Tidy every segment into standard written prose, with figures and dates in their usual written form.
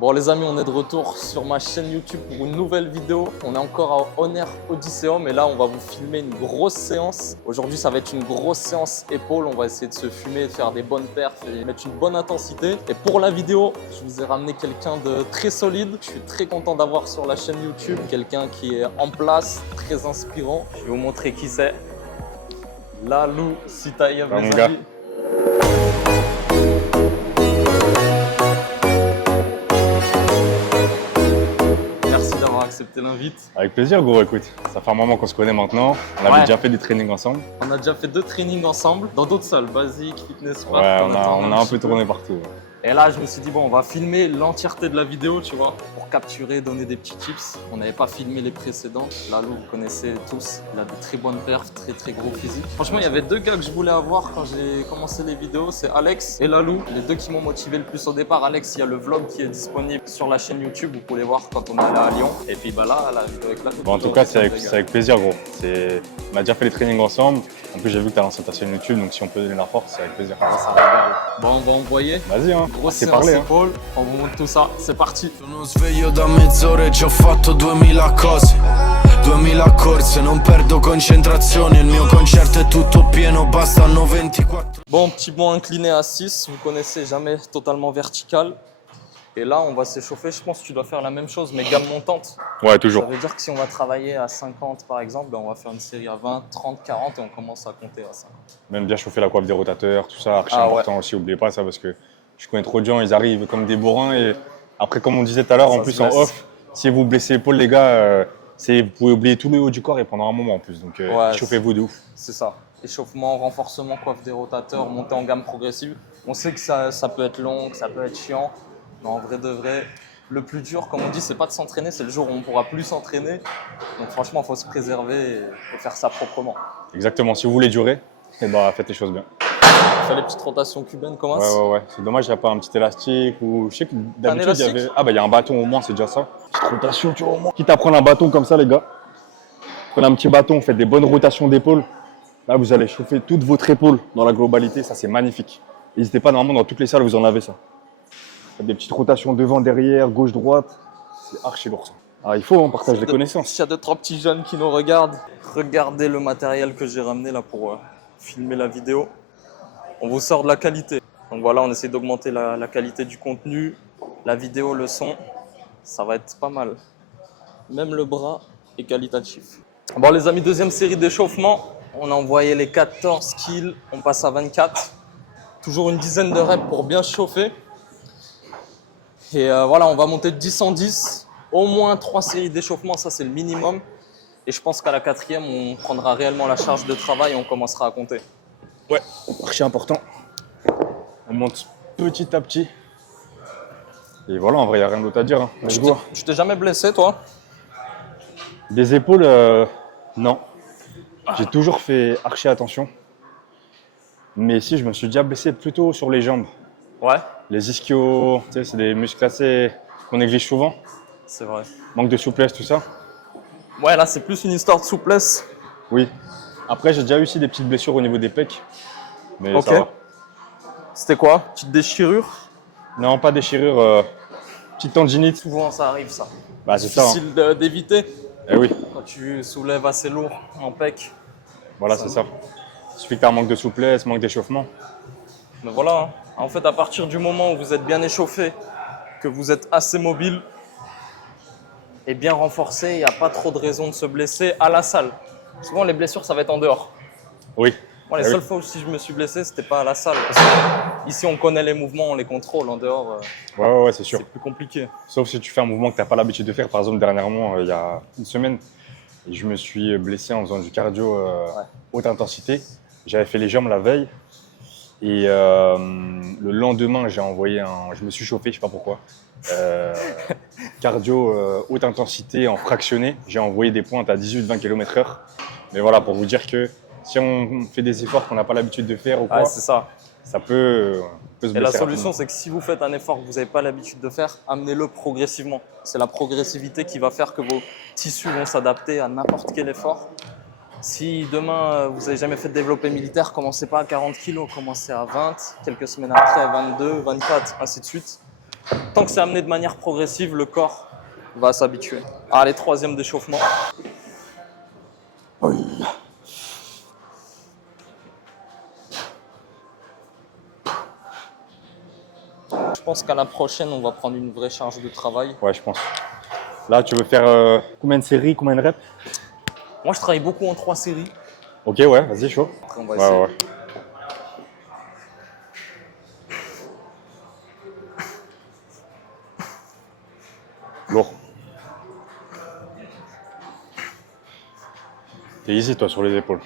Bon les amis, on est de retour sur ma chaîne YouTube pour une nouvelle vidéo. On est encore à Honor Odysseum et là on va vous filmer une grosse séance. Aujourd'hui ça va être une grosse séance épaules. On va essayer de se fumer, de faire des bonnes perfs et mettre une bonne intensité. Et pour la vidéo, je vous ai ramené quelqu'un de très solide. Je suis très content d'avoir sur la chaîne YouTube quelqu'un qui est en place, très inspirant. Je vais vous montrer qui c'est. Lalou Sitayev, les amis. Accepter l'invite. Avec plaisir, gros. Écoute, ça fait un moment qu'on se connaît maintenant. On avait déjà fait des trainings ensemble. On a déjà fait 2 trainings ensemble dans d'autres salles, basique, fitness, park. Ouais, on a un peu tourné partout. Ouais. Et là, je me suis dit, bon, on va filmer l'entièreté de la vidéo, tu vois, pour capturer, donner des petits tips. On n'avait pas filmé les précédents. Lalou, vous connaissez tous. Il a de très bonnes perfs, très gros physique. Franchement, il y avait 2 gars que je voulais avoir quand j'ai commencé les vidéos. C'est Alex et Lalou. Les 2 qui m'ont motivé le plus au départ. Alex, il y a le vlog qui est disponible sur la chaîne YouTube. Vous pouvez voir quand on est allé à Lyon. Et puis bah là, la vidéo avec Lalou. Bon, en tout cas, c'est avec plaisir, gros. On a déjà fait les trainings ensemble. En plus, j'ai vu que tu as lancé ta chaîne YouTube. Donc, si on peut donner la force, c'est avec plaisir. Ouais, ça régale. Bon, on va envoyer. Vas-y, hein. Grosse séance épaule, on vous montre tout ça, c'est parti. Sono sveglio da mezz'ora e già ho fatto 2000 cose, 2000 corse, non perdo concentrazione, il mio concerto è tutto pieno, bastano 24. Bon, petit bond incliné à 6, vous connaissez, jamais totalement vertical. Et là, on va s'échauffer, je pense que tu dois faire la même chose, mais gamme montante. Ouais, toujours. Ça veut dire que si on va travailler à 50 par exemple, ben on va faire une série à 20, 30, 40 et on commence à compter à 50. Même bien chauffer la coiffe des rotateurs, tout ça, archi important aussi, n'oubliez pas ça parce que je connais trop de gens, ils arrivent comme des bourrins et après, comme on disait tout à l'heure, en plus en off, si vous blessez l'épaule, les gars, vous pouvez oublier tout le haut du corps et pendant un moment en plus. Donc, ouais, chauffez-vous de ouf. C'est ça. Échauffement, renforcement, coiffe des rotateurs, montée en gamme progressive. On sait que ça peut être long, que ça peut être chiant, mais en vrai de vrai, le plus dur, comme on dit, c'est pas de s'entraîner, c'est le jour où on pourra plus s'entraîner. Donc franchement, il faut se préserver et faire ça proprement. Exactement. Si vous voulez durer, eh ben, faites les choses bien. On fait les petites rotations cubaines, comment ça? Ouais. C'est dommage, il n'y a pas un petit élastique ou je sais que d'habitude il y avait. Ah bah il y a un bâton au moins, c'est déjà ça. Petite rotation, tu vois au moins. Quitte à prendre un bâton comme ça, les gars. Prenez un petit bâton, faites des bonnes rotations d'épaule. Là, vous allez chauffer toute votre épaule dans la globalité. Ça, c'est magnifique. N'hésitez pas, normalement, dans toutes les salles, vous en avez ça. Faites des petites rotations devant, derrière, gauche, droite. C'est archi lourd ça. Ah, il faut, on partage les connaissances. S'il y a 2-3 petits jeunes qui nous regardent, regardez le matériel que j'ai ramené là pour filmer la vidéo. On vous sort de la qualité. Donc voilà, on essaie d'augmenter la qualité du contenu, la vidéo, le son. Ça va être pas mal. Même le bras est qualitatif. Bon les amis, deuxième série d'échauffement. On a envoyé les 14 kills, on passe à 24. Toujours une dizaine de reps pour bien chauffer. Et voilà, on va monter de 10 en 10. Au moins 3 séries d'échauffement, ça c'est le minimum. Et je pense qu'à la 4e, on prendra réellement la charge de travail et on commencera à compter. Ouais, archi important. On monte petit à petit. Et voilà, en vrai, il n'y a rien d'autre à dire. Hein. Tu t'es jamais blessé, toi? Des épaules, non. J'ai toujours fait archi attention. Mais si, je me suis déjà blessé plutôt sur les jambes. Ouais. Les ischios, tu sais, c'est des muscles assez qu'on néglige souvent. C'est vrai. Manque de souplesse, tout ça. Ouais, là, c'est plus une histoire de souplesse. Oui. Après, j'ai déjà eu aussi des petites blessures au niveau des pecs. Mais ok. Ça va. C'était quoi? Petite déchirure? Non, pas déchirure. Petite tendinite. Souvent, ça arrive, ça. Bah, c'est ça. Difficile d'éviter. Eh oui. Quand tu soulèves assez lourd en pec. Voilà, c'est ça. Il suffit que tu as un manque de souplesse, manque d'échauffement. Mais voilà. Hein. En fait, à partir du moment où vous êtes bien échauffé, que vous êtes assez mobile et bien renforcé, il n'y a pas trop de raison de se blesser à la salle. Souvent, les blessures, ça va être en dehors. Oui. Moi, les seules fois où si je me suis blessé, c'était pas à la salle. Parce que ici, on connaît les mouvements, on les contrôle. En dehors, ouais, c'est sûr. C'est plus compliqué. Sauf si tu fais un mouvement que tu n'as pas l'habitude de faire. Par exemple, dernièrement, il y a une semaine, je me suis blessé en faisant du cardio haute intensité. J'avais fait les jambes la veille. Et le lendemain, je me suis chauffé, je ne sais pas pourquoi. Cardio haute intensité en fractionné. J'ai envoyé des pointes à 18-20 km/h. Mais voilà, pour vous dire que si on fait des efforts qu'on n'a pas l'habitude de faire ou quoi, c'est ça. Ça peut se blesser. Et la solution, c'est que si vous faites un effort que vous n'avez pas l'habitude de faire, amenez-le progressivement. C'est la progressivité qui va faire que vos tissus vont s'adapter à n'importe quel effort. Si demain, vous n'avez jamais fait de développé militaire, commencez pas à 40 kg, commencez à 20, quelques semaines après à 22, 24, ainsi de suite. Tant que c'est amené de manière progressive, le corps va s'habituer. Allez, troisième d'échauffement. Je pense qu'à la prochaine, on va prendre une vraie charge de travail. Ouais, je pense. Là, tu veux faire combien de séries, combien de reps? Moi, je travaille beaucoup en 3 séries. Ok, ouais, vas-y, chaud. Après, on va essayer. Ouais. Lourd. T'es easy, toi, sur les épaules.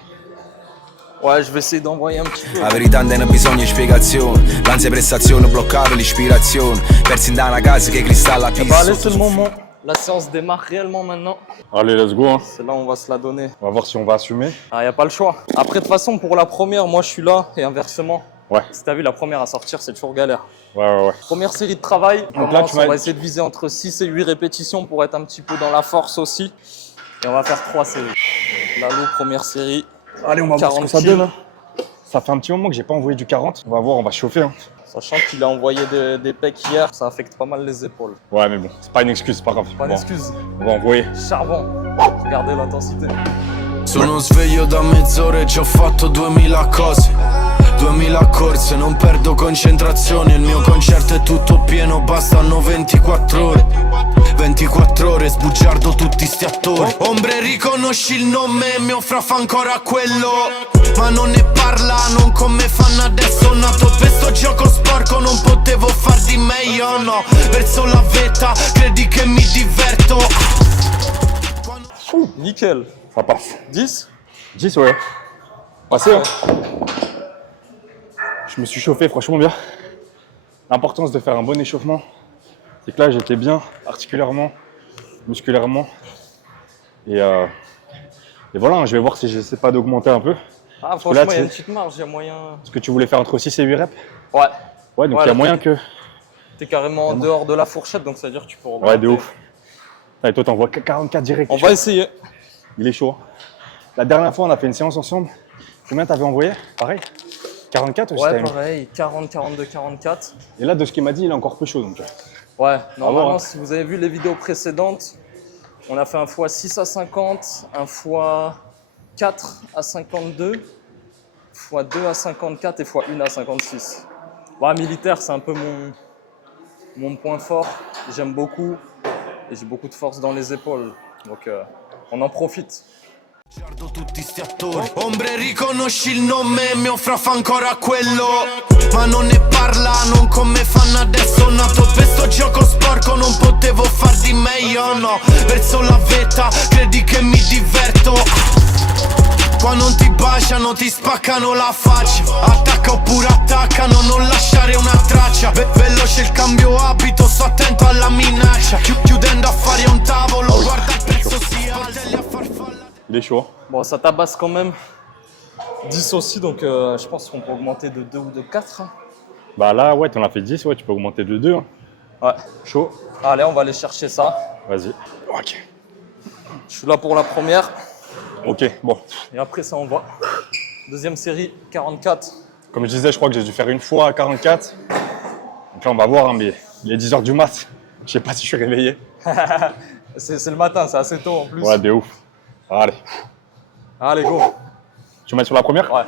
Ouais, je vais essayer d'envoyer un petit peu. La verità non ha bisogno di spiegazioni. L'ansia prestazione bloccava l'ispirazione. Persi in una casa che cristalla Bah, pista. allez, c'est le moment. La séance démarre réellement maintenant. Allez, let's go. Hein. C'est là où on va se la donner. On va voir si on va assumer. Ah, y a pas le choix. Après, de toute façon, pour la première, moi, je suis là et inversement. Ouais. Si t'as vu, la première à sortir, c'est toujours galère. Ouais. Première série de travail. Donc là, tu on m'as- va essayer de viser entre 6 et 8 répétitions pour être un petit peu dans la force aussi. Et on va faire 3 séries. Lalo, première série. Allez, on va voir ce que 40 ça kilos. donne. Hein. Ça fait un petit moment que j'ai pas envoyé du 40. On va voir, on va chauffer. Hein. Sachant qu'il a envoyé des pecs hier, ça affecte pas mal les épaules. Ouais, mais bon, c'est pas une excuse, c'est pas grave. Pas Bon, d'excuse. on va envoyer. Charbon. Regardez l'intensité. Sono sveglio da mezz'ora e già ho fatto 2000 cose. 2000 corse, non perdo concentrazione. Il mio concerto è tutto pieno, bastano 24 ore. 24 ore, sbugiardo tutti sti attori. Ombre, riconosci il nome, mio fra fa ancora quello. Ma non ne parla, non come fanno adesso. Nato per sto gioco sporco, non potevo far di meglio, no. Verso la vetta, credi che mi diverto. Nickel. Ça passe. 10. 10, ouais. Passé, hein. Je me suis chauffé franchement bien. L'importance de faire un bon échauffement, c'est que là j'étais bien articulairement, musculairement. Et voilà, hein, je vais voir si j'essaie pas d'augmenter un peu. Ah, que franchement, là, il y a tu- une petite marge, il y a moyen. Parce que tu voulais faire entre 6 et 8 reps. Ouais. Ouais, donc il Ouais, y a là, moyen que... T'es carrément en dehors de la fourchette, donc ça veut dire que tu peux Ouais, augmenter. de ouf. Et toi, t'envoies 44 direct. On va essayer. Il est chaud. La dernière fois, on a fait une séance ensemble. Combien t'avais envoyé? Pareil 44 aussi Ouais, t'avais mis. pareil. 40, 42, 44. Et là, de ce qu'il m'a dit, il est encore plus chaud. Donc. Ouais, normalement, hein. si vous avez vu les vidéos précédentes, on a fait un x6 à 50, un x4 à 52, x2 à 54 et x1 à 56. Bah, militaire, c'est un peu mon point fort. J'aime beaucoup et j'ai beaucoup de force dans les épaules. Donc, on en profite. Guardo tutti sti attori. Ombre, riconosci il nome, mio fra fa ancora quello. Ma non ne parla, non come fanno adesso. Nato per sto gioco sporco, non potevo far di meglio, no. Verso la vetta, credi che mi diverto. Qua non ti baciano, ti spaccano la faccia. Attacca oppure attaccano, non lasciare una traccia. Veloce il cambio abito, sto attento alla minaccia. Chiudendo affari a un tavolo, guarda il prezzo si alza. A farfalla. Il est chaud. Bon, ça tabasse quand même 10 aussi, donc je pense qu'on peut augmenter de 2 ou de 4. Bah là, ouais, t'en as fait 10, ouais, tu peux augmenter de 2. Hein. Ouais. Chaud. Allez, on va aller chercher ça. Vas-y. Ok. Je suis là pour la première Ok, bon. et après ça on voit. Deuxième série, 44. Comme je disais, je crois que j'ai dû faire une fois à 44. Donc là, on va voir, hein, mais il est 10h du mat. Je sais pas si je suis réveillé. C'est le matin, c'est assez tôt en plus. Ouais, de ouf. Allez. Allez, go. Tu mets sur la première? Ouais.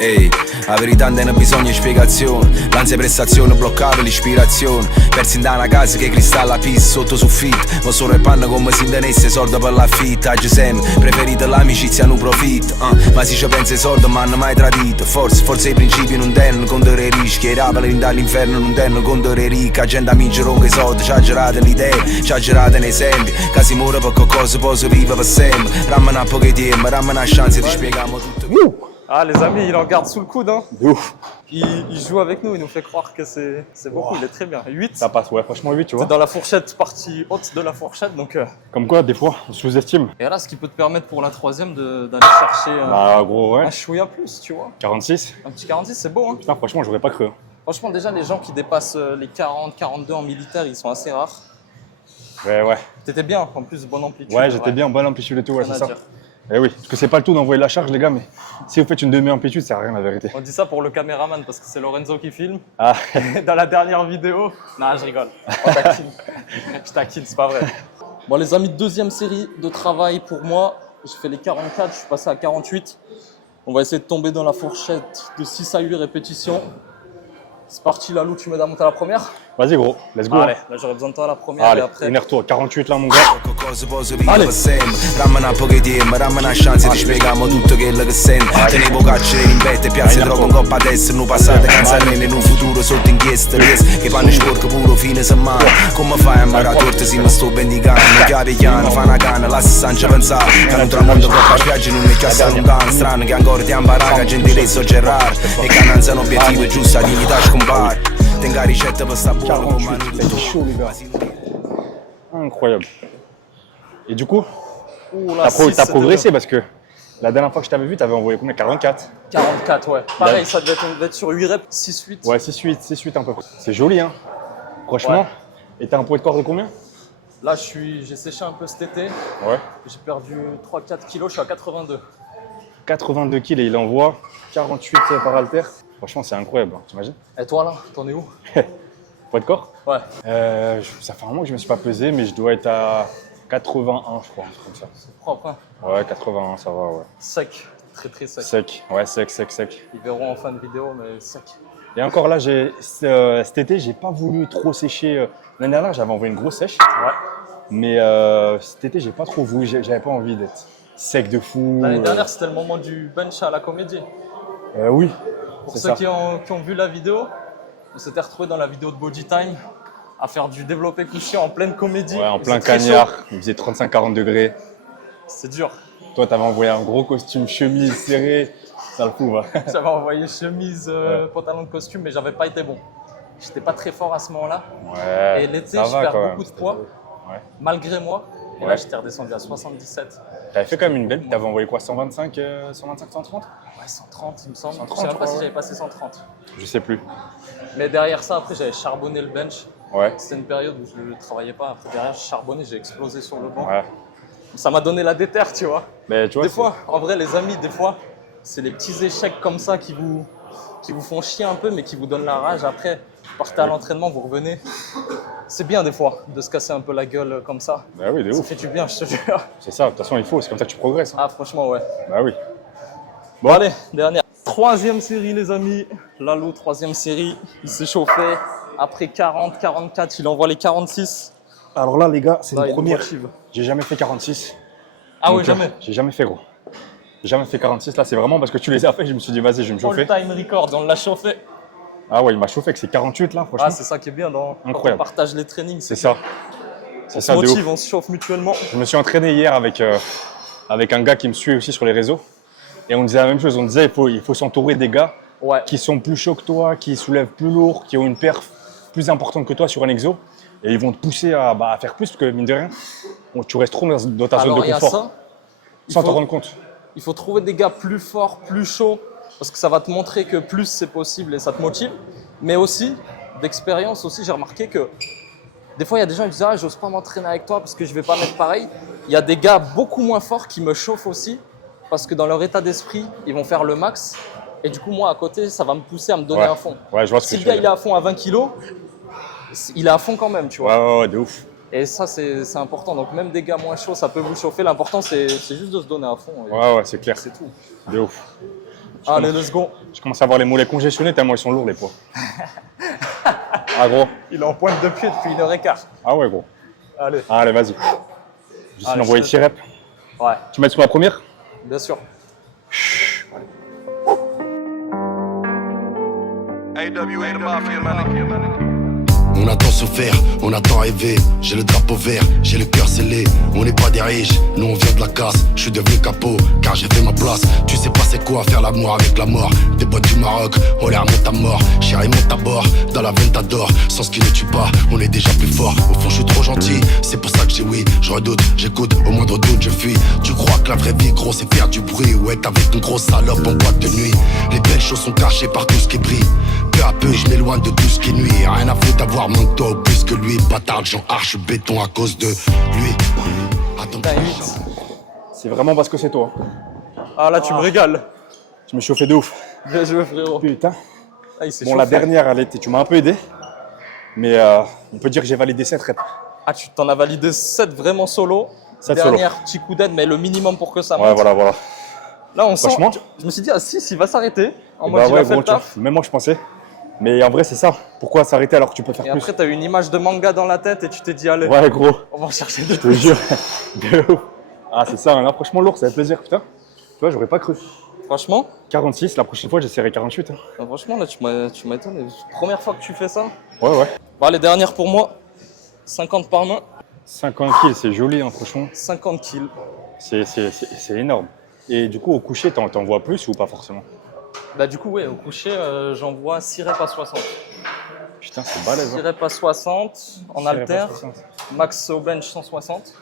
Ehi, la verità non ha bisogno di spiegazioni. L'ansia prestazione bloccava l'ispirazione. Persi in una casa che cristalla pis sotto soffitto. Ma solo il panno come se tenesse soldi per l'affitta. Oggi sempre preferito l'amicizia non profitto. Ma se ci pensa i soldi mi hanno mai tradito. Forse i principi non tengono conto dei rischi. E i rapali dall'inferno non tengono conto dei ricchi. La gente amici ronca i soldi, ci ha girato le idee, ci ha girato nei esempi. Che si muore per qualcosa poi si vive per sempre. Rammana un po' che tempo, rammana una chance e ti spieghiamo tutto. Ah, les amis, il en garde sous le coude. Hein. De ouf. Il joue avec nous, il nous fait croire que c'est beaucoup, il est très bien. 8. Ça passe, ouais, franchement 8, tu vois. C'est dans la fourchette, partie haute de la fourchette. Donc, Comme quoi, des fois, on sous-estime. Et là, ce qui peut te permettre pour la troisième d'aller chercher Bah, gros, ouais. un chouïa plus, tu vois. 46. Un petit 46, c'est beau. Hein. Putain, franchement, j'aurais pas cru. Hein. Franchement, déjà, les gens qui dépassent les 40, 42 en militaire, ils sont assez rares. Ouais. T'étais bien, en plus, bonne amplitude. Ouais, j'étais bien, bonne amplitude et tout, ouais, Rien c'est à ça. dire. Eh oui, parce que c'est pas le tout d'envoyer la charge, les gars, mais si vous faites une demi-amplitude, ça sert à rien, la vérité. On dit ça pour le caméraman parce que c'est Lorenzo qui filme. Ah, Dans la dernière vidéo. Non, je rigole. On taquine. Je taquine, c'est pas vrai. Bon, les amis, deuxième série de travail pour moi. J'ai fait les 44, je suis passé à 48. On va essayer de tomber dans la fourchette de 6 à 8 répétitions. C'est parti, Lalou, tu m'aides à monter à la première? vas-y, gros, let's go. Allez, là j'aurais besoin de toi à la première Allez, et après. énerve-toi, 48 là, mon gars. Cose posso vivere sempre. Dammi un po' che tempo, dammi una chance, ti spieghiamo tutto quello che sento. Tenevo carcere in vette, piazze trovo un coppa adesso, in un passato canzarelle, in un futuro sotto inchiesta. Che fanno sporco pure fine settimana. Come fai a imparare a torte se mi sto vendicando? Chiave piano, fa una canna, la stessa pensare. Che un tramonto troppo a spiaggia non è che sta lontano. Strano che ancora ti impara, che gentilezza c'è raro. E che non sono obiettivo giusto, la dignità scompare. Tengo la ricetta per sta buona con 48, mano ça a été chaud, les gars. Incroyable. Et du coup, t'as progressé parce que la dernière fois que je t'avais vu, t'avais envoyé combien? 44. 44, ouais. Pareil, ça devait être sur 8 reps, 6-8. Ouais, 6-8 un peu. C'est joli, hein. Franchement. Ouais. Et t'as un poids de corps de combien? Là, j'ai séché un peu cet été. Ouais. J'ai perdu 3-4 kilos, je suis à 82. 82 kilos et il envoie 48 par haltère. Franchement, c'est incroyable, hein, t'imagines? Et toi là, t'en es où? Poids de corps? Ouais. Ça fait un mois que je me suis pas pesé, mais je dois être à 81, je crois, un truc comme ça. C'est propre, hein? Ouais, 81, ça va, ouais. Sec, très très sec. Sec, ouais, sec. Ils verront en fin de vidéo, mais sec. Et encore là, cet été, j'ai pas voulu trop sécher. L'année dernière, j'avais envoyé une grosse sèche. Ouais. Mais cet été, j'ai pas trop voulu. J'avais pas envie d'être sec de fou. L'année dernière, c'était le moment du bench à la Comédie. Oui. Pour c'est ceux ça. qui ont vu la vidéo, on s'était retrouvés dans la vidéo de Body Time à faire du développé couché en pleine comédie. Ouais, en Il plein faisait très cagnard. chaud. Il faisait 35-40 degrés. C'est dur. Toi, t'avais envoyé un gros costume chemise serré. Ça le fout, va. J'avais envoyé chemise, pantalon de costume, mais j'avais pas été bon. J'étais pas très fort à ce moment-là. Ouais. Et l'été, ça je va perds quand beaucoup même. de poids, Ouais. malgré moi. Et Ouais. là, j'étais redescendu à 77. T'avais fait quand même une belle. T'avais envoyé quoi? 125, 130? Ouais, 130, il me semble. 130, je sais même je pas si crois, j'avais passé 130. Je sais plus. Mais derrière ça, après, j'avais charbonné le bench. Ouais. C'était une période où je ne travaillais pas. Après, derrière, je charbonnais, j'ai explosé sur le banc. Ouais. Ça m'a donné la déterre, tu vois. Mais tu vois, Des fois, en vrai, les amis, des fois, c'est les petits échecs comme ça qui vous font chier un peu, mais qui vous donnent la rage. Après, vous partez à l'entraînement, vous revenez. C'est bien, des fois, de se casser un peu la gueule comme ça. Bah oui, de Ça ouf. fait du bien, je te jure. C'est ça, de toute façon, il faut. C'est comme ça que tu progresses. Hein. Ah, franchement, ouais. Bah oui. Bon, allez, dernière. Troisième série, les amis. Lalo, troisième série. Il s'est chauffé. Après 40, 44, il envoie les 46. Alors là, les gars, c'est Là, une il nous première. motive. J'ai jamais fait 46. Ah Donc, ouais, jamais. J'ai jamais fait, gros. J'ai jamais fait 46. Là, c'est vraiment parce que tu les as fait. Je me suis dit, vas-y, je vais me chauffer. All time record, on l'a chauffé. Ah ouais, il m'a chauffé que c'est 48 là, franchement. Ah, c'est ça qui est bien quand on Incroyable. partage les trainings. C'est ça. On C'est se ça, de ouf. motive, on se chauffe mutuellement. Je me suis entraîné hier avec un gars qui me suit aussi sur les réseaux. Et on disait la même chose. On disait, il faut s'entourer des gars Ouais. qui sont plus chauds que toi, qui soulèvent plus lourd, qui ont une perf plus importante que toi sur un exo. Et ils vont te pousser à faire plus, parce que mine de rien, tu restes trop dans ta zone Alors, de il y a confort. ça. Sans te rendre compte. Il faut trouver des gars plus forts, plus chauds, parce que ça va te montrer que plus c'est possible et ça te motive. Mais aussi, d'expérience aussi, j'ai remarqué que des fois, il y a des gens qui disent « Ah, j'ose pas m'entraîner avec toi parce que je vais pas mettre pareil ». Il y a des gars beaucoup moins forts qui me chauffent aussi, parce que dans leur état d'esprit, ils vont faire le max. Et du coup, moi, à côté, ça va me pousser à me donner Ouais. à fond. Ouais, je vois ce Si que le tu gars, veux il est dire. à fond à 20 kilos, il est à fond quand même, tu vois. Ouais, de ouf. Et ça, c'est important. Donc, même des gars moins chauds, ça peut vous chauffer. L'important, c'est juste de se donner à fond. Et Ouais, c'est clair. c'est tout. De ouf. Allez, let's go. Je commence à avoir les mollets congestionnés tellement ils sont lourds, les poids. Ah, gros. Il est en pointe de pied depuis 1h15. Ah ouais, gros. Allez. Allez, vas-y. Juste Allez, envoyer je te- 6 reps. Ouais, Tu m'aides sur la première? bien sûr. On a tant souffert, on a tant rêvé. J'ai le drapeau vert, j'ai le cœur scellé. On n'est pas des riches, nous on vient de la casse. Je suis devenu capot, car j'ai fait ma place. Tu sais pas c'est quoi faire l'amour avec la mort. Des boîtes du Maroc, on les remonte à mort. Chérie monte à bord, dans la veine t'adore. Sans ce qui ne tue pas, on est déjà plus fort. Au fond je suis trop gentil, c'est pour ça que j'ai oui. Je redoute, j'écoute, au moindre doute je fuis. Tu crois que la vraie vie gros c'est faire du bruit. Ouais être avec une grosse salope en boîte de nuit. Les belles choses sont cachées par tout ce qui brille. Peu à peu je m'éloigne de tout ce qui nuit. Rien à foutre d'avoir moins que toi ou plus que lui. Bâtard, j'en arche béton à cause de lui. Attends, Putain, 8. C'est vraiment parce que c'est toi. Ah là, tu me régales. Tu m'as chauffé de ouf. Bien joué, frérot. Putain. Ah, il s'est Bon, la chauffé. dernière, tu m'as un peu aidé. Mais on peut dire que j'ai validé 7 reps. Ah, tu t'en as validé 7 vraiment solo. 7 Dernière, petit coup d'aide, mais le minimum pour que ça monte. Ouais, voilà. Là, on sent. Franchement. Je me suis dit, ah 6, il va s'arrêter. En Bah mode, il ouais, a fait gros, le taf. même moi je pensais. Mais en vrai, c'est ça. Pourquoi s'arrêter alors que tu peux faire Et plus? après, t'as eu une image de manga dans la tête et tu t'es dit, allez, Ouais, gros, on va en chercher deux. je te jure. De ouf. Ah, c'est ça, là, franchement lourd, ça fait plaisir, putain. Tu vois, j'aurais pas cru. Franchement, 46, la prochaine fois, j'essaierai 48. Hein. franchement, là, tu m'as étonné. Première fois que tu fais ça. Ouais. Bon, les dernières pour moi, 50 par main, 50 kills, c'est joli, hein, franchement. 50 kills. C'est énorme. Et du coup, au coucher, t'en vois plus ou pas forcément? Bah, du coup, ouais, au coucher, j'en vois 6 reps à 60. Putain, c'est balèze. 6 Hein. reps à 60 en 6 reps à halter, 60. max au bench 160.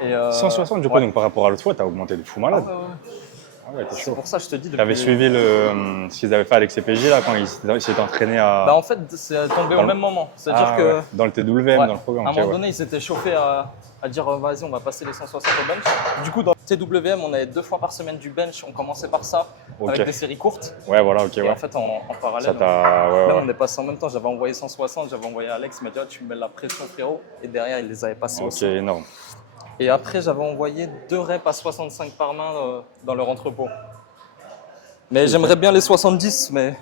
Et 160, je crois, donc par rapport à l'autre fois, t'as augmenté de fou malade. Ah ouais, t'es C'est chaud. pour ça que je te dis. T'avais suivi ce qu'ils avaient fait avec CPJ là, quand ils s'étaient entraînés à. Bah, en fait, c'est tombé Dans au le- même moment. C'est-à-dire que. ouais. Dans le TWM, Ouais. dans le programme. À un ok, moment ouais. donné, ils s'étaient chauffés à dire vas-y, on va passer les 160 au bench. Du coup, dans le TWM, on avait 2 fois par semaine du bench. On commençait par ça Ok. avec des séries courtes. Ouais, voilà, ok, Et ouais. en fait, en parallèle, Ça t'a. Ouais, là, ouais. on est passé en même temps. J'avais envoyé 160, j'avais envoyé Alex. Il m'a dit ah, tu me mets la pression, frérot. Et derrière, il les avait passés Ok, aussi. énorme. Et après, j'avais envoyé 2 reps à 65 par main dans leur entrepôt. Mais j'aimerais bien les 70, mais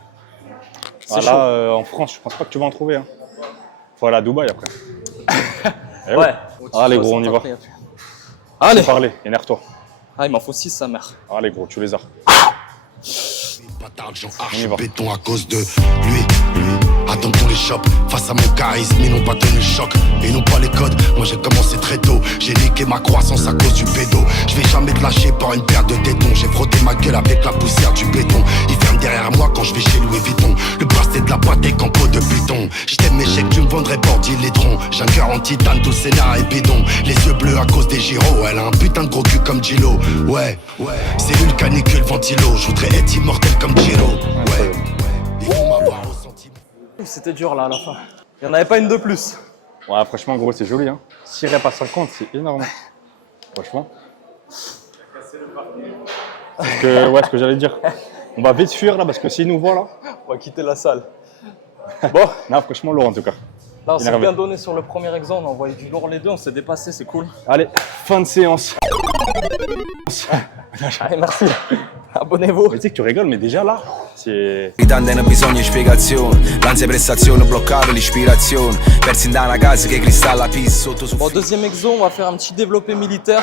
c'est Ah, chaud. là, en France, je pense pas que tu vas en trouver. Hein. Faut aller à Dubaï après. Eh Ouais. Allez, gros, on y va. Allez. Parler, énerve-toi. Ah, il m'en faut 6, sa mère. Allez, gros, tu les as. Bâtard, j'en On y arche va. béton à cause de lui. Attends qu'on les chope face à mon charisme, ils n'ont pas tenu le choc et non pas les codes. Moi j'ai commencé très tôt, j'ai niqué ma croissance à cause du pédo. Je vais jamais te lâcher par une paire de tétons. J'ai frotté ma gueule avec la poussière du béton. Ils ferment derrière moi quand je vais chez Louis Vuitton. Le bras c'est de la pâté qu'en peau de python. Je t'aime mes chèques, tu me vendrais portier laitron. J'ai un cœur en titane, tout scénar et bidon. Les yeux bleus à cause des gyros. Elle a un putain de gros cul comme Gilo. Ouais, cellule canicule ventilo. Je voudrais être immortel comme Giro. Ouais, ils vont m'avoir au sentiment. C'était dur là à la fin. Il n'y en avait pas une de plus. Ouais, franchement, gros, c'est joli. Hein. 6 reps à 50, c'est énorme. Franchement. Ce que j'allais dire. On va vite fuir là parce que s'ils nous voient là. On va quitter la salle. Bon, Non, franchement, lourd en tout cas. là on s'est Énervé. bien donné sur le premier exo. On a envoyé du lourd les deux. On s'est dépassé, c'est cool. Allez, fin de séance. Allez, merci. Abonnez-vous. Mais tu sais que tu rigoles, mais déjà là, c'est. Gridando hanno bisogno di spiegazione. L'ansia prestazione bloccava l'ispirazione. Persi in una casa che cristalla pis sotto su. Bon, deuxième exo, on va faire un petit développé militaire.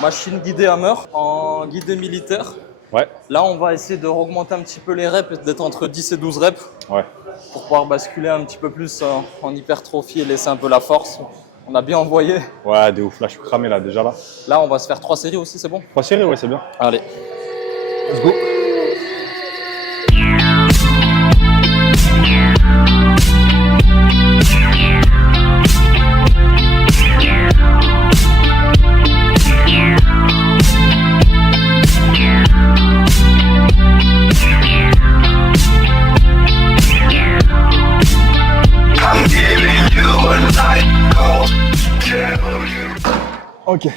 Machine guidée hammer en guidée militaire. Ouais, Là, on va essayer de augmenter un petit peu les reps, d'être entre 10 et 12 reps ouais. pour pouvoir basculer un petit peu plus en hypertrophie et laisser un peu la force. On a bien envoyé. Ouais, de ouf. Là, je suis cramé là, déjà là. Là, on va se faire 3 séries aussi, c'est bon? 3 séries, ouais, c'est bien. Allez. Let's go. Ok.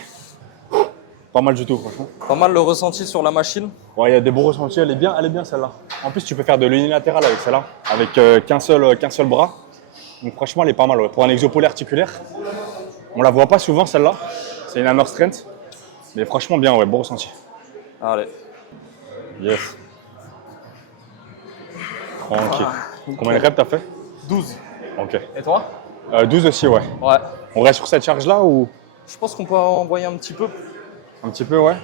Pas mal du tout, franchement. Pas mal le ressenti sur la machine. Ouais, il y a des beaux ressentis, elle est bien celle-là. En plus, tu peux faire de l'unilatéral avec celle-là, avec qu'un seul bras. Donc franchement, elle est pas mal. Ouais. Pour un exopolé articulaire, on la voit pas souvent celle-là. C'est une hammer strength, mais franchement bien, ouais, beau ressenti. Allez. Yes. Tranquille. Combien de reps t'as fait? 12. Ok. Et toi? 12 aussi, ouais. Ouais. On reste sur cette charge-là ou Je pense qu'on peut envoyer un petit peu. un petit peu, ouais.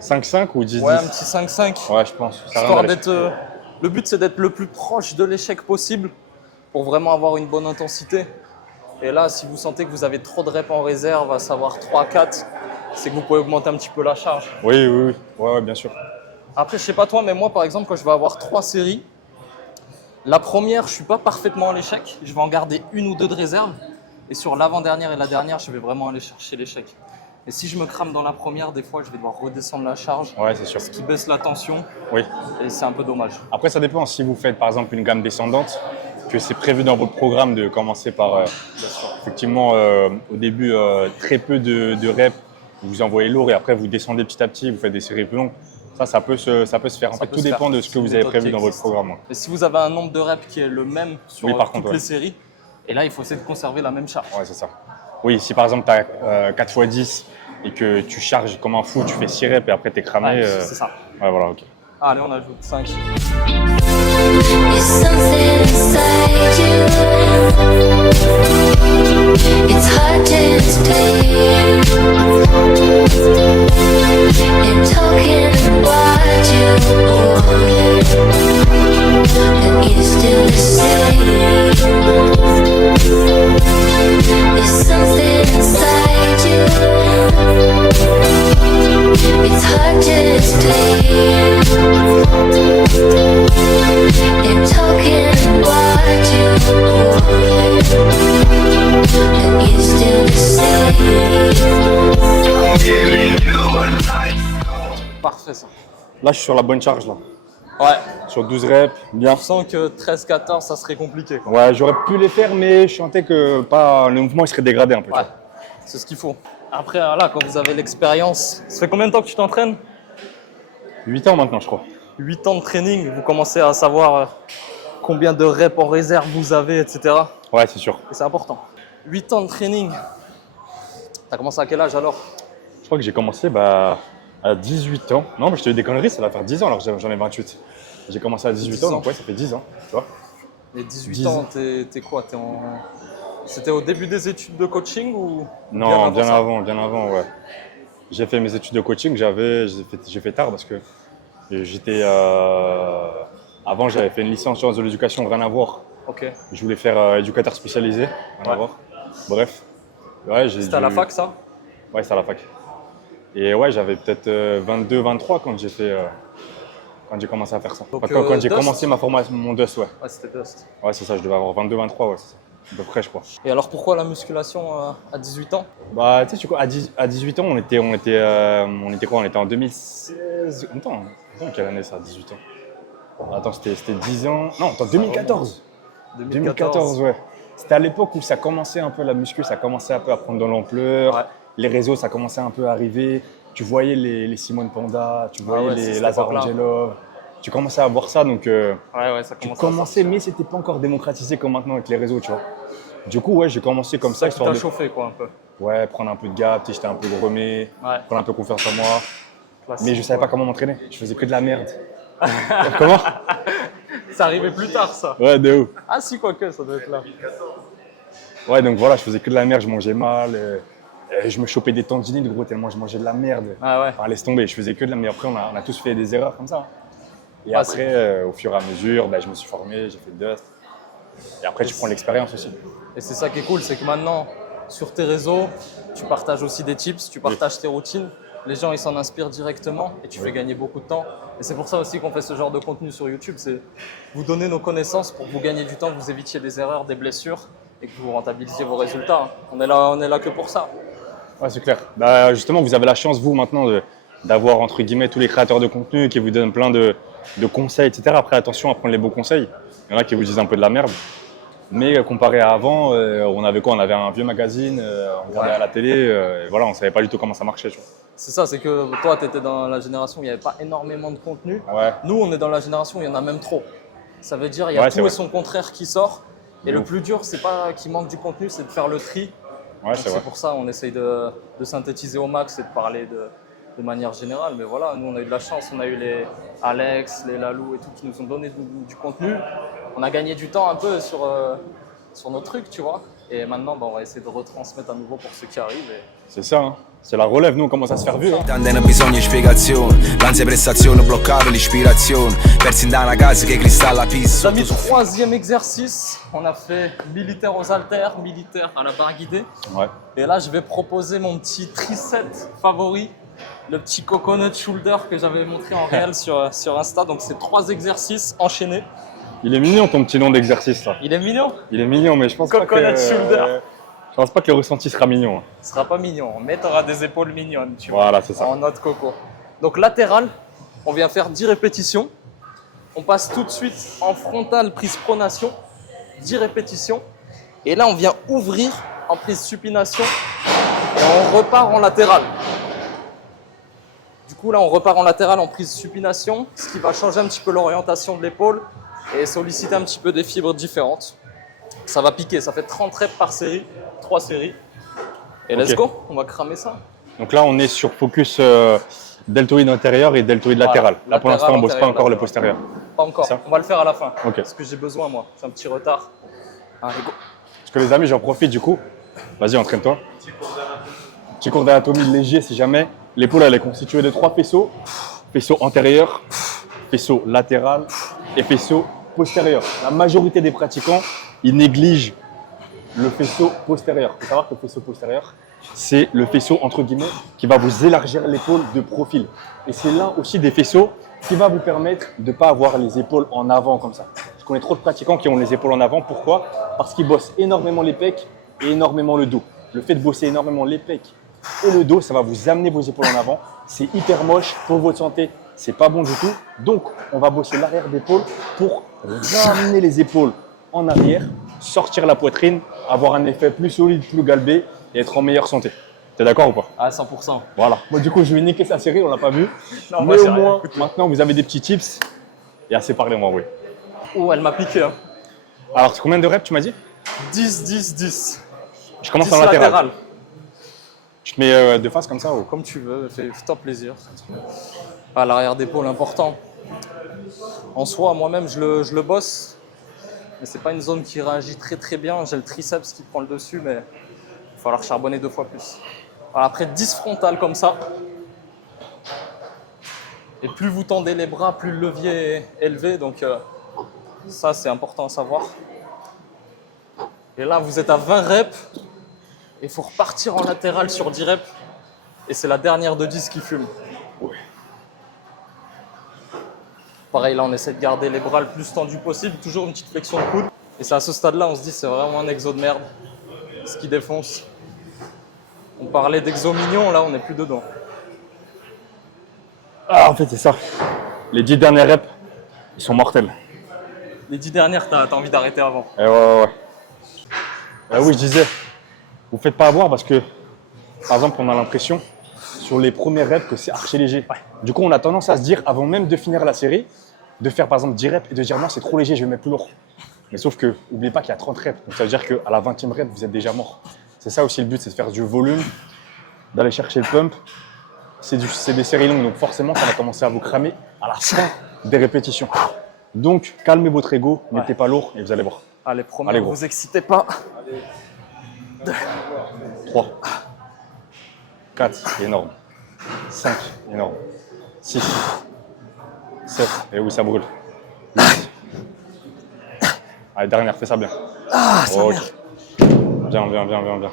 5-5 ou 10-10? Ouais, un petit 5-5. Ouais, je pense. Ça a rien Histoire d'aller. d'être. Le but, c'est d'être le plus proche de l'échec possible pour vraiment avoir une bonne intensité. Et là, si vous sentez que vous avez trop de reps en réserve, à savoir 3-4, c'est que vous pouvez augmenter un petit peu la charge. Oui. Ouais, bien sûr. Après, je sais pas toi, mais moi, par exemple, quand je vais avoir 3 séries, la première, je suis pas parfaitement à l'échec. Je vais en garder 1 ou 2 de réserve. Et sur l'avant-dernière et la dernière, je vais vraiment aller chercher l'échec. Et si je me crame dans la première, des fois, je vais devoir redescendre la charge, Ouais, c'est sûr. ce qui baisse la tension. Oui. Et c'est un peu dommage. Après, ça dépend. Si vous faites par exemple une gamme descendante, que c'est prévu dans votre programme de commencer par effectivement au début très peu de reps, vous envoyez lourd et après vous descendez petit à petit, vous faites des séries plus longues. Ça peut se faire. En fait, tout dépend de ce que vous avez prévu dans votre programme. Et si vous avez un nombre de reps qui est le même sur toutes les séries, et là, il faut essayer de conserver la même charge. Ouais, c'est ça. Oui, si par exemple, tu as 4 x 10 et que tu charges comme un fou, tu fais 6 reps et après tu es cramé. Ouais, c'est ça. Ouais, voilà, ok. Allez, on ajoute 5. It's something inside you. It's hard to explain. And talking about you, but you're still the same. There's something inside you. It's hard to explain. They're talking about you, but you're still the same. Parfait ça. Là, je suis sur la bonne charge, là. Ouais. Sur 12 reps, bien. Je sens que 13-14, ça serait compliqué, quoi. Ouais, j'aurais pu les faire, mais je sentais que le mouvement il serait dégradé un peu. Ouais, c'est ce qu'il faut. Après, là, quand vous avez l'expérience, ça fait combien de temps que tu t'entraînes? 8 ans maintenant, je crois. 8 ans de training, vous commencez à savoir combien de reps en réserve vous avez, etc. Ouais, c'est sûr. Et c'est important. 8 ans de training. T'as commencé à quel âge alors? Je crois que j'ai commencé à 18 ans. Non, mais je te dis des conneries, ça va faire 10 ans alors que j'en ai 28. J'ai commencé à 18 ans, donc ouais, ça fait 10 ans, tu vois. Et 18 ans, t'es quoi? C'était au début des études de coaching ou Non, bien avant, ouais. J'ai fait mes études de coaching, j'ai fait tard parce que j'étais... Avant, j'avais fait une licence en sciences de l'éducation, rien à voir. Ok. Je voulais faire éducateur spécialisé, rien à voir. Bref. Ouais, c'était à la fac, ça? Ouais, c'était à la fac. Et ouais, j'avais peut-être 22, 23 quand j'ai commencé à faire ça. Donc, quand j'ai commencé ma formation, mon DUST, ouais. Ouais, c'était Dust. Ouais, c'est ça, je devais avoir 22, 23, ouais, c'est ça. À peu près, je crois. Et alors, pourquoi la musculation à 18 ans? Bah, tu sais, à 18 ans, on était quoi? On était en 2016. Attends, quelle année ça, 18 ans? Attends, c'était 10 ans. Non, attends, 2014. 2014, ouais. C'était à l'époque où ça commençait un peu la muscu, ça commençait un peu à prendre de l'ampleur. Ouais. Les réseaux, ça commençait un peu à arriver. Tu voyais les Simone Panda, tu voyais les Lazar Angelov. Tu commençais à voir ça, donc ça tu commençais, mais c'était pas encore démocratisé comme maintenant avec les réseaux, tu vois. Du coup, ouais, j'ai commencé comme ça. Ça t'a chauffé, quoi, un peu. Ouais, prendre un peu de gap, j'étais un peu gromé, prendre un peu confiance en moi. Classique, mais je savais pas comment m'entraîner, je faisais que de la merde. Comment? Ça arrivait plus tard, ça. Ouais, de ouf. Ah si, quoique, ça doit être là. Ouais, donc voilà, je faisais que de la merde, je mangeais mal. Je me chopais des tendinites, gros, tellement je mangeais de la merde. Ah ouais. Enfin, laisse tomber, je faisais que de la merde. Après, on a tous fait des erreurs comme ça. Et après, au fur et à mesure, je me suis formé, j'ai fait le Dust. Et après, tu prends l'expérience aussi. Et c'est ça qui est cool, c'est que maintenant, sur tes réseaux, tu partages aussi des tips, tu partages tes routines. Les gens, ils s'en inspirent directement et tu fais gagner beaucoup de temps. Et c'est pour ça aussi qu'on fait ce genre de contenu sur YouTube, c'est vous donner nos connaissances pour que vous gagniez du temps, que vous évitiez des erreurs, des blessures et que vous rentabilisiez vos résultats. On est là que pour ça. Ouais, c'est clair. Justement, vous avez la chance, vous, maintenant, d'avoir, entre guillemets, tous les créateurs de contenu qui vous donnent plein de conseils, etc. Après, attention à prendre les bons conseils. Il y en a qui vous disent un peu de la merde. Mais comparé à avant, on avait quoi? On avait un vieux magazine, on regardait à la télé, et voilà, on ne savait pas du tout comment ça marchait. Tu vois. C'est ça, c'est que toi, tu étais dans la génération où il n'y avait pas énormément de contenu. Ouais. Nous, on est dans la génération où il y en a même trop. Ça veut dire qu'il y a tout et son contraire qui sort. Et le plus dur, c'est pas qu'il manque du contenu, c'est de faire le tri. Ouais, c'est pour ça qu'on essaye de synthétiser au max et de parler de manière générale. Mais voilà, nous, on a eu de la chance. On a eu les Alex, les Lalou et tout qui nous ont donné du contenu. On a gagné du temps un peu sur nos trucs, tu vois. Et maintenant, on va essayer de retransmettre à nouveau pour ceux qui arrivent. C'est ça, hein. C'est la relève, nous on commence à se faire vieux. Tante ne bisogna spiegazioni, l'ansia e prestazione bloccato l'ispirazione, persi in una casa che cristalla pisse. Les amis, troisième exercice, on a fait militaire aux haltères, militaire à la barre guidée. Ouais. Et là, je vais proposer mon petit tricep favori, le petit coconut shoulder que j'avais montré en réel sur Insta. Donc c'est 3 exercices enchaînés. Il est mignon ton petit nom d'exercice là. Il est mignon? Il est mignon, mais je pense coconut pas que... shoulder. Je pense pas que le ressenti sera mignon. Ce sera pas mignon, mais tu auras des épaules mignonnes, tu vois. Voilà, c'est ça. En note coco. Donc latéral, on vient faire 10 répétitions. On passe tout de suite en frontal, prise pronation, 10 répétitions. Et là, on vient ouvrir en prise supination et on repart en latéral. Du coup, là, on repart en latéral en prise supination, ce qui va changer un petit peu l'orientation de l'épaule et solliciter un petit peu des fibres différentes. Ça va piquer, ça fait 30 reps par série, 3 séries. Et let's Ok. go, on va cramer ça. Donc là, on est sur focus deltoïde antérieur et deltoïde Voilà, latéral. Là, pour l'instant, on ne bosse pas latéral, encore le latéral. postérieur. Pas encore, Ça on va le faire à la fin. Ok. Parce que j'ai besoin, moi. C'est un petit retard. Allez, go. Parce que les amis, j'en profite du coup. Vas-y, entraîne-toi. Petit cours d'anatomie léger si jamais. L'épaule, elle est constituée de 3 faisceaux. Faisceau antérieur, faisceau latéral et faisceau postérieur. La majorité des pratiquants, ils négligent le faisceau postérieur. Il faut savoir que le faisceau postérieur, c'est le faisceau, entre guillemets, qui va vous élargir l'épaule de profil. Et c'est l'un aussi des faisceaux qui va vous permettre de ne pas avoir les épaules en avant comme ça. Je connais trop de pratiquants qui ont les épaules en avant. Pourquoi? Parce qu'ils bossent énormément les pecs et énormément le dos. Le fait de bosser énormément les pecs et le dos, ça va vous amener vos épaules en avant. C'est hyper moche pour votre santé. C'est pas bon du tout. Donc, on va bosser l'arrière d'épaule pour ramener les épaules en arrière, sortir la poitrine, avoir un effet plus solide, plus galbé et être en meilleure santé. T'es d'accord ou pas? À 100%. Voilà. Moi, du coup, je vais niquer sa série, on l'a pas vu. Non, moi, mais j'ai au rien. moins, maintenant, vous avez des petits tips. Et assez parlé, moi, oui. Oh, elle m'a piqué. Hein. Alors, c'est combien de reps, tu m'as dit? 10, 10, 10. Je commence 10 en latéral. latéral. Tu te mets de face comme ça ou? Comme tu veux, fais-toi plaisir. À l'arrière d'épaule, important. En soi, moi-même, je le bosse. Mais c'est pas une zone qui réagit très très bien. J'ai le triceps qui prend le dessus, mais il va falloir charbonner 2 fois plus. Voilà, après 10 frontales comme ça. Et plus vous tendez les bras, plus le levier est élevé. Donc ça, c'est important à savoir. Et là, vous êtes à 20 reps. Il faut repartir en latéral sur 10 reps. Et c'est la dernière de 10 qui fume. Ouais. Pareil, là, on essaie de garder les bras le plus tendus possible. Toujours une petite flexion de coude. Et c'est à ce stade-là, on se dit c'est vraiment un exo de merde. Ce qui défonce. On parlait d'exo mignon, là, on n'est plus dedans. Ah, en fait, c'est ça. Les 10 dernières reps, ils sont mortels. Les 10 dernières, t'as envie d'arrêter avant. Ouais. Oui, je disais, vous faites pas avoir parce que, par exemple, on a l'impression sur les premiers reps que c'est archi léger. Du coup, on a tendance à se dire, avant même de finir la série, de faire par exemple 10 reps et de dire non, c'est trop léger, je vais mettre plus lourd. Mais sauf que, n'oubliez pas qu'il y a 30 reps. Donc ça veut dire qu'à la 20e rep, vous êtes déjà mort. C'est ça aussi le but, c'est de faire du volume, d'aller chercher le pump. C'est des séries longues, donc forcément, ça va commencer à vous cramer à la fin des répétitions. Donc, calmez votre ego, mettez pas lourd et vous allez voir. Allez, promis, Allez, ne gros. vous excitez pas. 3, 4, énorme. 5, énorme. 6, 7, et oui, ça brûle. 8. Allez, dernière, fais ça bien. Ah, ça Ok. merde. Bien.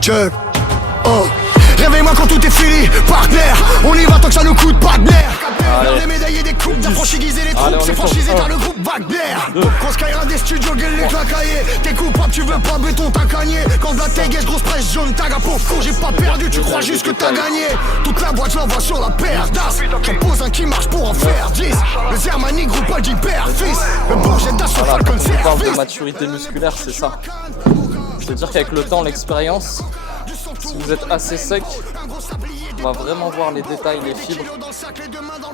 Check. Oh. Réveille-moi quand tout est fini, partenaire. On y va tant que ça nous coûte pas de nerfs. Les médaillés des coupes, d'affranchiguiser les troupes, Allez, on c'est est franchisé chaud. par le groupe Wagner. Quand Skyra des studios, gueule les clacaillés. T'es coupable, tu veux pas béton, t'as gagné. Quand la téguesse, grosse presse jaune, taga pour fou, j'ai pas perdu, tu crois juste que t'as gagné. Toute la boîte l'envoie sur la paire d'as. J'en pose un qui marche pour en faire 10. Le Zermani, groupe pas d'hyper fils. Le Bourget d'as sur Voilà, Falcon quand on parle de Service. maturité musculaire, c'est ça. Je veux dire qu'avec le temps, l'expérience, si vous êtes assez sec, on va vraiment voir les détails, les fibres.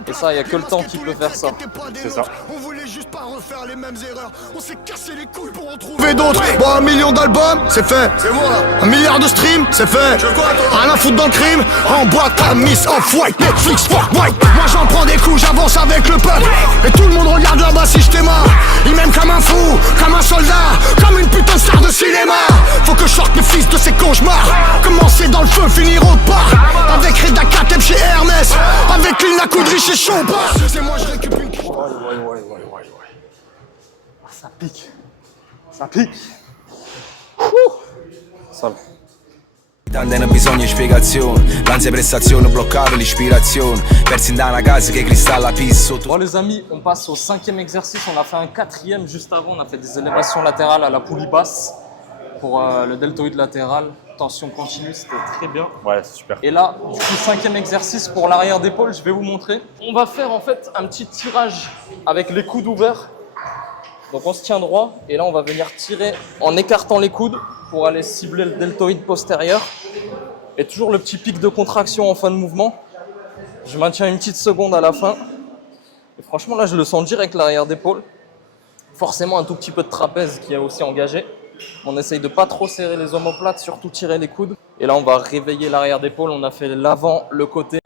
Et ça, il n'y a que le temps qui peut faire ça. C'est ça. On voulait juste pas refaire les mêmes erreurs. On s'est cassé les couilles pour en trouver d'autres. Bon, 1 million d'albums, c'est fait. C'est bon là. 1 milliard de streams, c'est fait. Rien à foutre dans le crime. En boîte à Miss Off-White, Netflix, fuck white. Moi j'en prends des coups, j'avance avec le peuple. Et tout le monde regarde là-bas si je t'aimare. Ils m'aiment comme un fou, comme un soldat, comme une putain de star de cinéma. Faut que je sorte mes fils de ces cauchemars. Commencer dans le feu, finir autre part. Avec Reda Kateb chez Hermès. Avec Lina Koudry chez Chopin. C'est moi je récupère une. Ça pique. Ça pique. Sale. Tante ne bisogna di spiegazione, l'ansia prestazione bloccava l'ispirazione, persi in una casa che cristalla pisse sotto. Bon les amis, on passe au 5e exercice, on a fait un 4e juste avant, on a fait des élévations latérales à la poulie basse pour le deltoïde latéral, tension continue, c'était très bien. Ouais, c'est super. Et là, du coup, 5e exercice pour l'arrière d'épaule, je vais vous montrer. On va faire en fait un petit tirage avec les coudes ouverts. Donc on se tient droit et là on va venir tirer en écartant les coudes pour aller cibler le deltoïde postérieur. Et toujours le petit pic de contraction en fin de mouvement. Je maintiens une petite seconde à la fin. Et franchement là je le sens direct l'arrière d'épaule. Forcément un tout petit peu de trapèze qui est aussi engagé. On essaye de pas trop serrer les omoplates, surtout tirer les coudes. Et là on va réveiller l'arrière d'épaule. On a fait l'avant, le côté.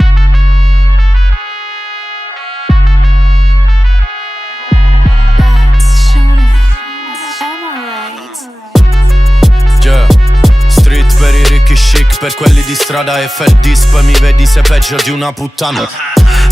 Street per i ricchi chic, per quelli di strada e Feldis, poi mi vedi sei peggio di una puttana.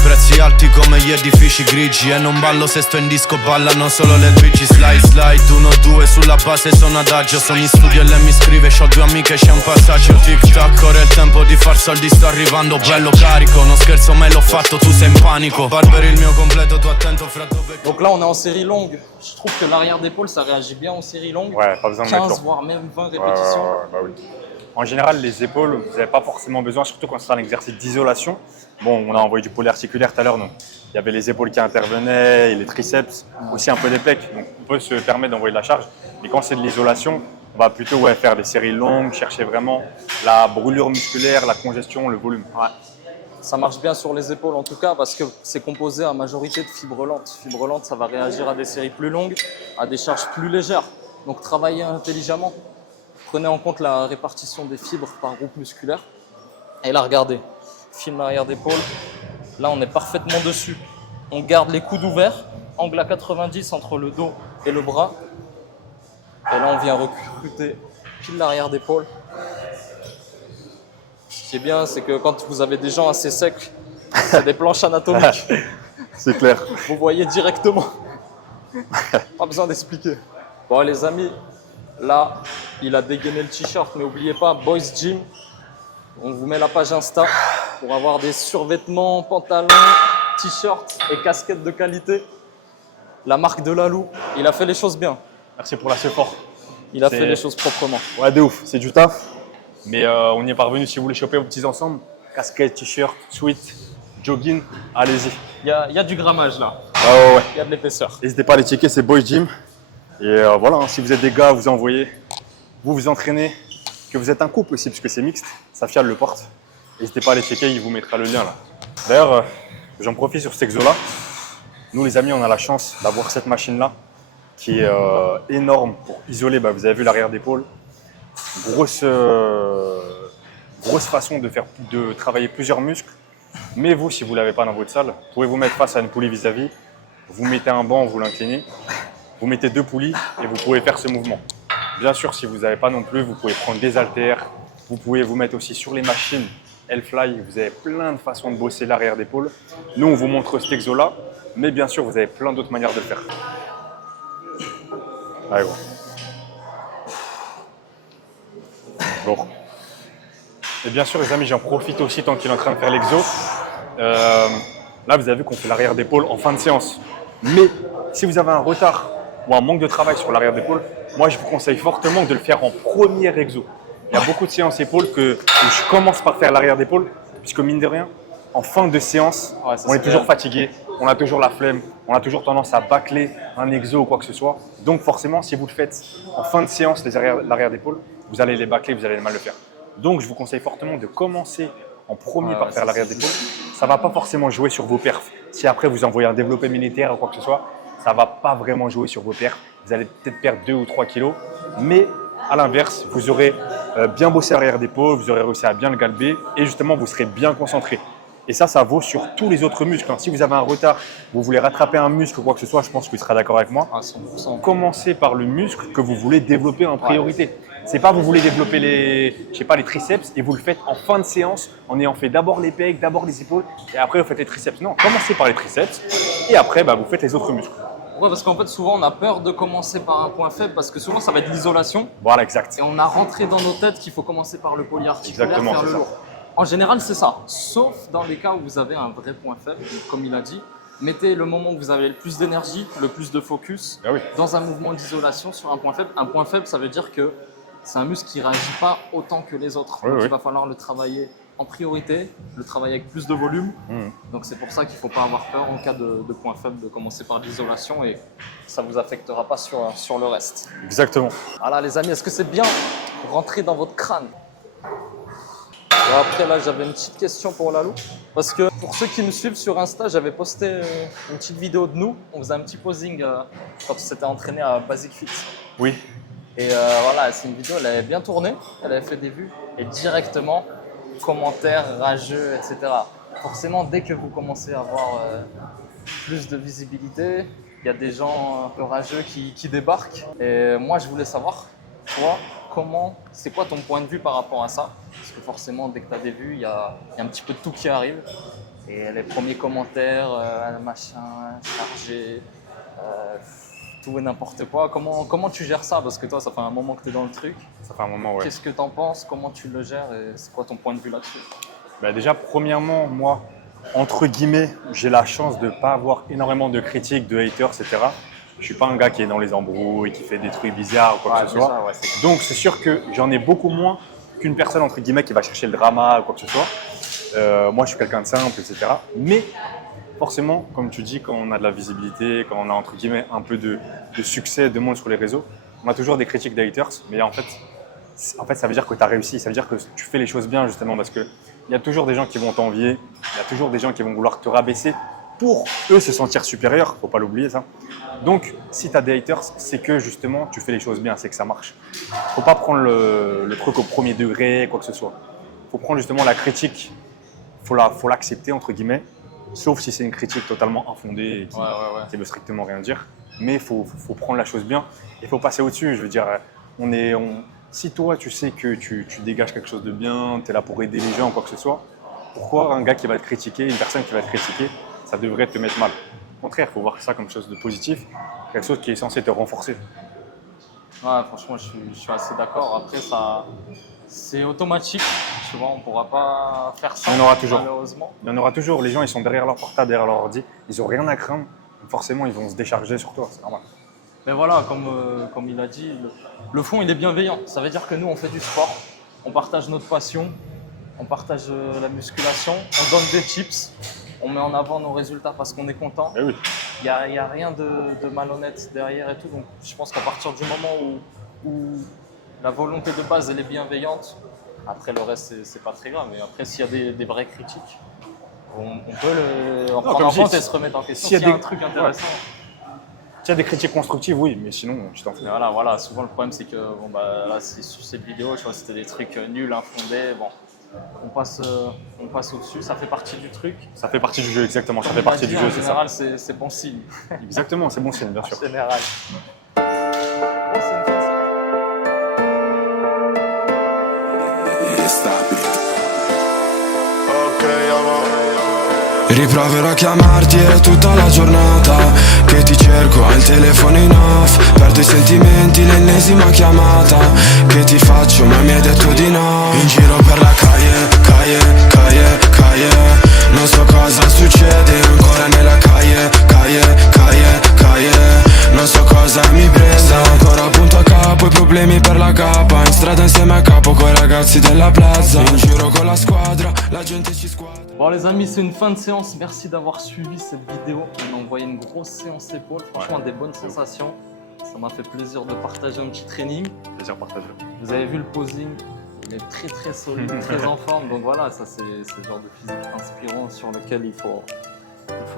Prezzi alti come gli edifici grigi e non ballo se sto in disco, ballano solo le bici. Slide slide, 1-2 sulla base sono adagio, sono in studio e lei mi scrive, c'ho 2 amiche, c'è un passaggio. Tic tac, ora è il tempo di far soldi, sto arrivando bello carico, non scherzo me l'ho fatto, tu sei in panico. Barberi il mio completo, tu attento fra dove. Donc là on est en série longue. Je trouve que l'arrière d'épaule ça réagit bien en série longue. Ouais, pas besoin de mettre 15 lourd. voire même 20 répétitions. Bah oui. En général, les épaules, vous n'avez pas forcément besoin, surtout quand c'est un exercice d'isolation. Bon, on a envoyé du polyarticulaire tout à l'heure, donc il y avait les épaules qui intervenaient, et les triceps, aussi un peu des pecs. Donc on peut se permettre d'envoyer de la charge. Mais quand c'est de l'isolation, on va plutôt faire des séries longues, chercher vraiment la brûlure musculaire, la congestion, le volume. Ouais. Ça marche bien sur les épaules en tout cas parce que c'est composé à majorité de fibres lentes. Fibres lentes, ça va réagir à des séries plus longues, à des charges plus légères. Donc travaillez intelligemment. Prenez en compte la répartition des fibres par groupe musculaire. Et là, regardez, film arrière d'épaule. Là, on est parfaitement dessus. On garde les coudes ouverts, angle à 90 entre le dos et le bras. Et là, on vient recruter pile l'arrière d'épaule. Ce qui est bien, c'est que quand vous avez des gens assez secs, c'est des planches anatomiques. C'est clair. Vous voyez directement. Pas besoin d'expliquer. Bon les amis, là, il a dégainé le t-shirt, mais n'oubliez pas, Boys Gym. On vous met la page Insta pour avoir des survêtements, pantalons, t-shirts et casquettes de qualité. La marque de Lalou, il a fait les choses bien. Merci pour la support. Il a fait les choses proprement. Ouais, de ouf, c'est du taf. Mais on y est parvenu. Si vous voulez choper vos petits ensembles, casquette, t-shirt, sweat, jogging, allez-y. Il y a du grammage là, Ouais. il y a de l'épaisseur. N'hésitez pas à les checker, c'est Boys Gym. Et voilà, si vous êtes des gars, vous envoyez, vous entraînez, que vous êtes un couple aussi, puisque c'est mixte, Safia le porte. N'hésitez pas à les checker, il vous mettra le lien là. D'ailleurs, j'en profite sur cet exo-là. Nous les amis, on a la chance d'avoir cette machine-là qui est énorme pour isoler, vous avez vu l'arrière d'épaule. Grosse façon de travailler plusieurs muscles. Mais vous, si vous ne l'avez pas dans votre salle, vous pouvez vous mettre face à une poulie vis-à-vis. Vous mettez un banc, vous l'inclinez. Vous mettez 2 poulies et vous pouvez faire ce mouvement. Bien sûr, si vous n'avez pas non plus, vous pouvez prendre des haltères. Vous pouvez vous mettre aussi sur les machines L-Fly. Vous avez plein de façons de bosser l'arrière d'épaule. Nous, on vous montre cet exo-là. Mais bien sûr, vous avez plein d'autres manières de le faire. Allez, bon. Et bien sûr, les amis, j'en profite aussi tant qu'il est en train de faire l'exo. Là, vous avez vu qu'on fait l'arrière d'épaule en fin de séance. Mais si vous avez un retard ou un manque de travail sur l'arrière d'épaule, moi, je vous conseille fortement de le faire en premier exo. Il y a beaucoup de séances épaules où je commence par faire l'arrière d'épaule, puisque mine de rien, en fin de séance, on est toujours fatigué, on a toujours la flemme, on a toujours tendance à bâcler un exo ou quoi que ce soit. Donc forcément, si vous le faites en fin de séance, l'arrière d'épaule, vous allez les bâcler, vous allez mal le faire. Donc je vous conseille fortement de commencer en premier par faire l'arrière d'épaule. Ça ne va pas forcément jouer sur vos perfs. Si après vous envoyez un développé militaire ou quoi que ce soit, ça ne va pas vraiment jouer sur vos perfs. Vous allez peut-être perdre 2 ou 3 kilos, mais à l'inverse, vous aurez bien bossé l'arrière d'épaule, vous aurez réussi à bien le galber et justement vous serez bien concentré. Et ça vaut sur tous les autres muscles. Si vous avez un retard, vous voulez rattraper un muscle ou quoi que ce soit, je pense que tu seras d'accord avec moi. 100%. Commencez par le muscle que vous voulez développer en priorité. C'est pas vous voulez développer les triceps et vous le faites en fin de séance en ayant fait d'abord les pecs, d'abord les épaules et après vous faites les triceps. Non, commencez par les triceps et après vous faites les autres muscles. Ouais, parce qu'en fait, souvent, on a peur de commencer par un point faible parce que souvent, ça va être l'isolation. Voilà, exact. Et on a rentré dans nos têtes qu'il faut commencer par le polyarticulaire, Exactement, faire c'est le ça. lourd. En général, c'est ça. Sauf dans les cas où vous avez un vrai point faible, donc, comme il a dit. Mettez le moment où vous avez le plus d'énergie, le plus de focus, Ah oui. dans un mouvement d'isolation sur un point faible. Un point faible, ça veut dire que c'est un muscle qui ne réagit pas autant que les autres. Oui, Donc oui. il va falloir le travailler en priorité, le travailler avec plus de volume. Donc c'est pour ça qu'il ne faut pas avoir peur en cas de point faible de commencer par l'isolation et ça ne vous affectera pas sur le reste. Exactement. Voilà les amis, est-ce que c'est bien rentré dans votre crâne? Et après là j'avais une petite question pour Lalou. Parce que pour ceux qui me suivent sur Insta, j'avais posté une petite vidéo de nous. On faisait un petit posing quand on s'était entraîné à Basic Fit. Oui. Et voilà, c'est une vidéo, elle avait bien tourné, elle avait fait des vues. Et directement, commentaires rageux, etc. Forcément, dès que vous commencez à avoir plus de visibilité, il y a des gens un peu rageux qui débarquent. Et moi, je voulais savoir, toi, c'est quoi ton point de vue par rapport à ça? Parce que forcément, dès que tu as des vues, il y a un petit peu de tout qui arrive. Et les premiers commentaires, machin, chargé, tout et n'importe quoi. Comment tu gères ça? Parce que toi, ça fait un moment que tu es dans le truc. Ça fait un moment, ouais. Qu'est-ce que tu en penses? Comment tu le gères? Et c'est quoi ton point de vue là-dessus? Bah déjà, premièrement, moi, entre guillemets, j'ai la chance de ne pas avoir énormément de critiques, de haters, etc. Je suis pas un gars qui est dans les embrouilles, qui fait des trucs bizarres ou quoi que ce soit. Ça, ouais, c'est Donc c'est sûr que j'en ai beaucoup moins qu'une personne entre guillemets qui va chercher le drama ou quoi que ce soit. Moi je suis quelqu'un de simple, etc. Mais forcément, comme tu dis, quand on a de la visibilité, quand on a entre guillemets un peu de succès, de monde sur les réseaux, on a toujours des critiques d'haters. Mais en fait, ça veut dire que tu as réussi, ça veut dire que tu fais les choses bien justement parce qu'il y a toujours des gens qui vont t'envier, il y a toujours des gens qui vont vouloir te rabaisser pour eux se sentir supérieurs, faut pas l'oublier ça. Donc, si tu as des haters, c'est que justement, tu fais les choses bien, c'est que ça marche. Faut pas prendre le truc au premier degré, quoi que ce soit. Faut prendre justement la critique, faut l'accepter entre guillemets, sauf si c'est une critique totalement infondée et qui veut strictement rien dire. Mais il faut prendre la chose bien et faut passer au-dessus. Je veux dire, si toi tu sais que tu dégages quelque chose de bien, tu es là pour aider les gens, quoi que ce soit, pourquoi un gars qui va te critiquer, une personne qui va te critiquer, ça devrait te mettre mal? Au contraire, il faut voir ça comme quelque chose de positif, quelque chose qui est censé te renforcer. Ouais, franchement, je suis assez d'accord. Après, c'est automatique. Tu vois, on ne pourra pas faire ça. Il y en aura toujours. Malheureusement. Il y en aura toujours. Les gens, ils sont derrière leur portable, derrière leur ordi. Ils n'ont rien à craindre. Forcément, ils vont se décharger sur toi. C'est normal. Mais voilà, comme il a dit, le fond, il est bienveillant. Ça veut dire que nous, on fait du sport, on partage notre passion, on partage la musculation, on donne des tips, on met en avant nos résultats parce qu'on est content. Eh oui. Il n'y a rien de malhonnête derrière et tout. Donc, je pense qu'à partir du moment où la volonté de base, elle est bienveillante, après le reste, c'est pas très grave. Mais après, s'il y a des vraies critiques, on peut en prendre en compte et se remettre en question. S'il y a un truc intéressant. S'il y a des critiques constructives, oui, mais sinon, je t'en fous. Mais voilà, souvent le problème c'est que là c'est sur cette vidéo, tu vois, c'était des trucs nuls, infondés, bon, on passe au-dessus, ça fait partie du truc. Ça fait partie du jeu, exactement, ça fait partie du jeu, c'est ça. En général, c'est bon signe. Exactement, c'est bon signe, bien sûr. En général. Bon, c'est une fête, Riproverò a chiamarti, è tutta la giornata che ti cerco, al telefono in off. Perdo i sentimenti, l'ennesima chiamata che ti faccio, ma mi hai detto di no. In giro per la calle, non so cosa succede ancora nella calle. Non so cosa mi prenda, ancora punto a capo, i problemi per la capa. In strada insieme a capo coi ragazzi della plaza. In giro con la squadra, la gente ci squadra. Bon les amis, c'est une fin de séance, merci d'avoir suivi cette vidéo. On a envoyé une grosse séance épaule, franchement des bonnes sensations. Ça m'a fait plaisir de partager un petit training. Plaisir partagé. Vous avez vu le posing, il est très très solide, très en forme. Donc voilà, ça c'est le genre de physique inspirant sur lequel il faut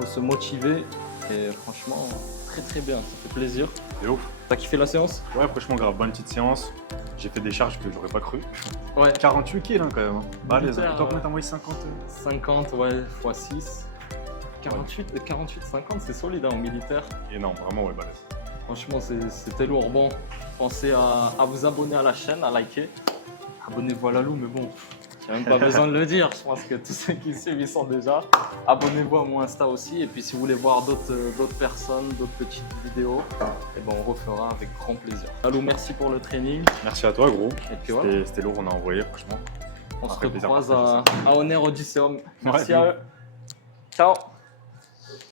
se motiver. Et franchement, très très bien, ça fait plaisir. C'est ouf. T'as kiffé la séance? Ouais, franchement, grave, bonne petite séance. J'ai fait des charges que j'aurais pas cru. Ouais. 48 kills quand même. Bah, les Militaire, toi, combien t'as envoyé 50 50, ouais, x 6. 48, 50, c'est solide hein, en militaire. Énorme, vraiment, ouais, balèze. Franchement, c'était lourd. Bon, pensez à vous abonner à la chaîne, à liker. Abonnez-vous à Lalou, mais bon, J'ai même pas besoin de le dire, je pense que tous ceux qui suivent ils sont déjà. Abonnez-vous à mon Insta aussi et puis si vous voulez voir d'autres personnes, d'autres petites vidéos, et ben on refera avec grand plaisir. Allo, merci pour le training. Merci à toi, gros. Et puis voilà, C'était lourd, on a envoyé, franchement. on se fait plaisir de retrouve partager à Honor Odysseum. Merci Ouais, à eux. Ciao.